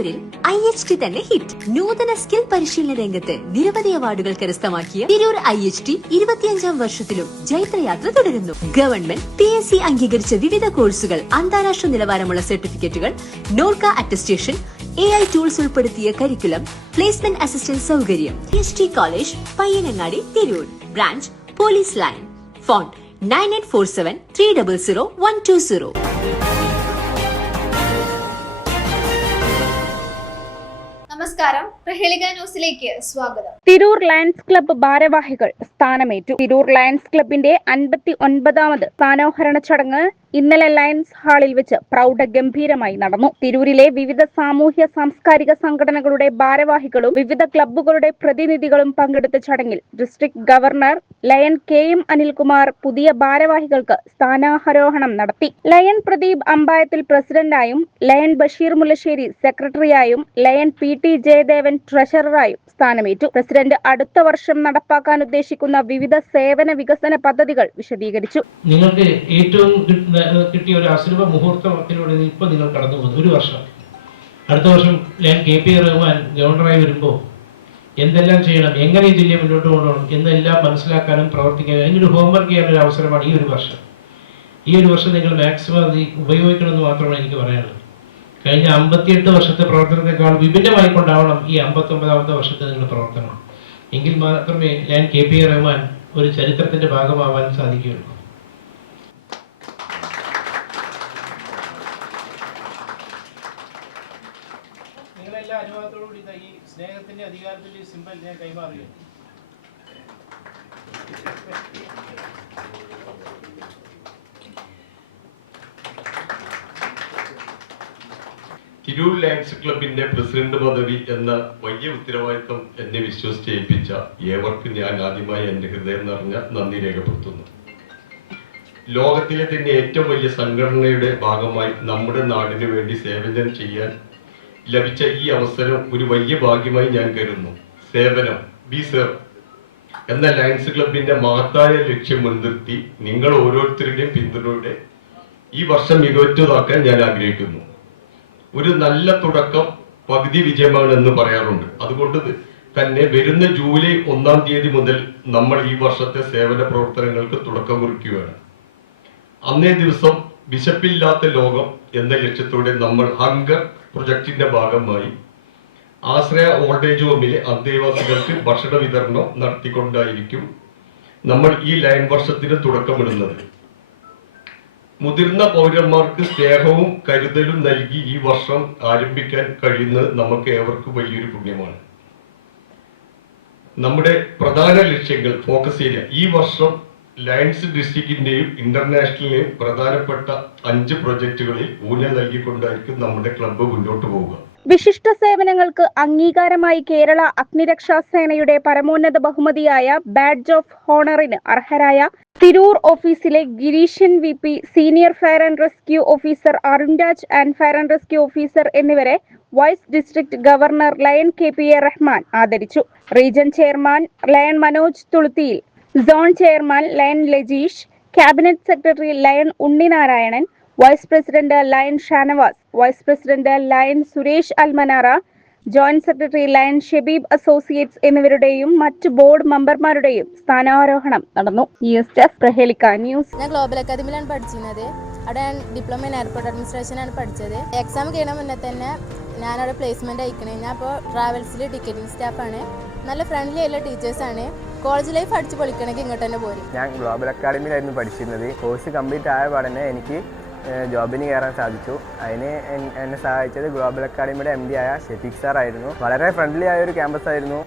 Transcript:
തിരൂരിൽ IHT തന്നെ hit. നൂതന സ്കിൽ പരിശീലന രംഗത്ത് നിരവധി അവാർഡുകൾ കരസ്ഥമാക്കിയ തിരൂർ IHT 25ാം വർഷത്തിലും ജൈത്രയാത്ര തുടരുന്നു. ഗവൺമെന്റ് PSC അംഗീകരിച്ച വിവിധ കോഴ്സുകൾ, അന്താരാഷ്ട്ര നിലവാരമുള്ള സർട്ടിഫിക്കറ്റുകൾ, നോർക്ക അറ്റസ്റ്റേഷൻ, AI ടൂൾസ് ഉൾപ്പെടുത്തിയ കരിക്കുലം, പ്ലേസ്മെന്റ് അസിസ്റ്റന്റ് സൗകര്യം. IHT college, Payyanangadi, Tirur. Branch police line. Phone 9847 300 120. നമസ്കാരം, പ്രഹേളിക ന്യൂസിലേക്ക് സ്വാഗതം. തിരൂർ ലയൺസ് ക്ലബ്ബ് ഭാരവാഹികൾ സ്ഥാനമേറ്റു. തിരൂർ ലയൺസ് ക്ലബിന്റെ 59ാമത് സ്ഥാനാരോഹണ ചടങ്ങ് ഇന്നലെ ലയൺസ് ഹാളിൽ വെച്ച് പ്രൗഢഗംഭീരമായി നടന്നു. തിരൂരിലെ വിവിധ സാമൂഹ്യ സാംസ്കാരിക സംഘടനകളുടെ ഭാരവാഹികളും വിവിധ ക്ലബ്ബുകളുടെ പ്രതിനിധികളും പങ്കെടുത്ത ചടങ്ങിൽ district governor lion KM Anilkumar പുതിയ ഭാരവാഹികൾക്ക് സ്ഥാനാരോഹണം നടത്തി. ലയൺ പ്രദീപ് അമ്പായത്തിൽ പ്രസിഡന്റായും, ലയൺ ബഷീർ മുല്ലശ്ശേരി സെക്രട്ടറിയായും, ലയൺ PT ജയദേവൻ ട്രഷററായും സ്ഥാനമേറ്റു. പ്രസിഡന്റ് അടുത്ത വർഷം നടപ്പാക്കാൻ ഉദ്ദേശിക്കുന്ന വിവിധ സേവന വികസന പദ്ധതികൾ വിശദീകരിച്ചു. നിങ്ങൾക്ക് ഏറ്റവും കിട്ടിയ ഒരു അസുലഭ മുഹൂർത്തത്തിലൂടെ ഇപ്പോൾ നിങ്ങൾ കടന്നു പോകുന്നു. ഒരു വർഷം, അടുത്ത വർഷം ഞാൻ KP റഹ്മാൻ ഗവർണറായി വരുമ്പോൾ എന്തെല്ലാം ചെയ്യണം, എങ്ങനെ ഈ ജില്ലയെ മുന്നോട്ട് കൊണ്ടുപോകണം എന്നെല്ലാം മനസ്സിലാക്കാനും പ്രവർത്തിക്കാനും അതിനൊരു ഹോംവർക്ക് ചെയ്യാനൊരു അവസരമാണ് ഈ ഒരു വർഷം. ഈ ഒരു വർഷം നിങ്ങൾ മാക്സിമം അത് ഉപയോഗിക്കണമെന്ന് മാത്രമാണ് എനിക്ക് പറയാനുള്ളത്. കഴിഞ്ഞ 58 വർഷത്തെ പ്രവർത്തനത്തെക്കാൾ വിഭിന്നമായിക്കൊണ്ടാവണം ഈ 59ാമത്തെ വർഷത്തെ നിങ്ങളുടെ പ്രവർത്തനം. എങ്കിൽ മാത്രമേ ഞാൻ KP റഹ്മാൻ ഒരു ചരിത്രത്തിന്റെ ഭാഗമാവാൻ സാധിക്കുകയുള്ളൂ. നിങ്ങളെല്ലാ അനുവാദത്തോടുകൂടി ഈ സ്നേഹത്തിന്റെ അധികാരത്തിന്റെ സിംബൽ ഞാൻ കൈമാറുകയാണ്. തിരൂർ ലയൺസ് ക്ലബിന്റെ പ്രസിഡന്റ് പദവി എന്ന വലിയ ഉത്തരവാദിത്വം എന്നെ വിശ്വസിച്ചേൽപ്പിച്ച ഏവർക്കും ഞാൻ ആദ്യമായി എൻ്റെ ഹൃദയം നിറഞ്ഞ നന്ദി രേഖപ്പെടുത്തുന്നു. ലോകത്തിലെ തന്നെ ഏറ്റവും വലിയ സംഘടനയുടെ ഭാഗമായി നമ്മുടെ നാടിനു വേണ്ടി സേവനം ചെയ്യാൻ ലഭിച്ച ഈ അവസരം ഒരു വലിയ ഭാഗ്യമായി ഞാൻ കരുതുന്നു. സേവനം ബി സേവ് എന്ന ലയൺസ് ക്ലബിന്റെ മഹത്തായ ലക്ഷ്യം മുൻനിർത്തി നിങ്ങൾ ഓരോരുത്തരുടെയും പിന്തുണയോടെ ഈ വർഷം മികവുറ്റതാക്കാൻ ഞാൻ ആഗ്രഹിക്കുന്നു. ഒരു നല്ല തുടക്കം പകുതി വിജയമാണ് എന്ന് പറയാറുണ്ട്. അതുകൊണ്ട് തന്നെ വരുന്ന ജൂലൈ 1-ാം തീയതി മുതൽ നമ്മൾ ഈ വർഷത്തെ സേവന പ്രവർത്തനങ്ങൾക്ക് തുടക്കം കുറിക്കുകയാണ്. അന്നേ ദിവസം വിശപ്പില്ലാത്ത ലോകം എന്ന ലക്ഷ്യത്തോടെ നമ്മൾ ഹങ്കർ പ്രൊജക്ടിന്റെ ഭാഗമായി ആശ്രയ ഓൾഡേജ് ഹോമിലെ അന്തേവാസികൾക്ക് ഭക്ഷണ വിതരണം നടത്തിക്കൊണ്ടായിരിക്കും നമ്മൾ ഈ ലയൺ വർഷത്തിന് തുടക്കമിടുന്നത്. മുതിർന്ന പൗരന്മാർക്ക് സ്നേഹവും കരുതലും നൽകി ഈ വർഷം ആരംഭിക്കാൻ കഴിയുന്നത് നമുക്ക് ഏവർക്കും വലിയൊരു പുണ്യമാണ്. നമ്മുടെ പ്രധാന ലക്ഷ്യങ്ങൾ ഫോക്കസ് ഏരിയ ഈ വർഷം ലയൺസ് ഡിസ്ട്രിക്റ്റിന്റെയും ഇന്റർനാഷണലിലെയും പ്രധാനപ്പെട്ട 5 പ്രൊജക്ടുകളിൽ ഊന്നൽ നൽകിക്കൊണ്ടായിരിക്കും നമ്മുടെ ക്ലബ്ബ് മുന്നോട്ട് പോവുക. വിശിഷ്ട സേവനങ്ങൾക്ക് അംഗീകാരമായി കേരള അഗ്നിരക്ഷാ സേനയുടെ പരമോന്നത ബഹുമതിയായ ബാഡ്ജ് ഓഫ് ഹോണറിന് അർഹരായ തിരൂർ ഓഫീസിലെ Gireeshan VP, senior fire and rescue officer Arunraj and fire and rescue officer എന്നിവരെ vice district governor lion KPA Rahman ആദരിച്ചു. Region chairman lion Manoj Thuluthiyil, zone chairman lion Lajeesh, cabinet secretary lion Unninarayanan, vice president lion Shanavas, vice president lion Suresh Almanara, joint secretary lion Shebeeb associates എന്നിവരുടെയും മറ്റ് board മെമ്പർമാരുടെയും സ്ഥാനാരോഹണം നടന്നു. News desk Prahelika news. ഞാൻ global അക്കാദമിയിലാണ് പഠിച്ചിരുന്നത്. അവിടെ ഞാൻ ഡിപ്ലോമ ഇൻ എയർപോർട്ട് അഡ്മിനിസ്ട്രേഷനാണ് പഠിച്ചത്. എക്സാം കഴിയണ മുന്നേ തന്നെ ഞാനവിടെ പ്ലേസ്മെന്റ് അയക്കണേ. ഞാൻ ഇപ്പോൾ ട്രാവൽസിൽ ടിക്കറ്റിംഗ് സ്റ്റാഫാണ്. നല്ല ഫ്രണ്ട്ലി ആയിട്ടുള്ള ടീച്ചേഴ്സാണ്. കോളേജ് ലൈഫ് അടിച്ച് പൊളിക്കണമെങ്കിൽ ഇങ്ങോട്ട് തന്നെ പോരും. ഞാൻ ഗ്ലോബൽ അക്കാദമിയിലായിരുന്നു പഠിച്ചിരുന്നത്. കോഴ്സ് കംപ്ലീറ്റ് ആയ പാടനെ എനിക്ക് ജോബിന് കയറാൻ സാധിച്ചു. അതിന് എന്നെ സഹായിച്ചത് ഗ്ലോബൽ അക്കാദമിയുടെ MD ആയ ഷെഫീഖ് സാർ ആയിരുന്നു. വളരെ ഫ്രണ്ട്ലി ആയ ഒരു ക്യാമ്പസ് ആയിരുന്നു.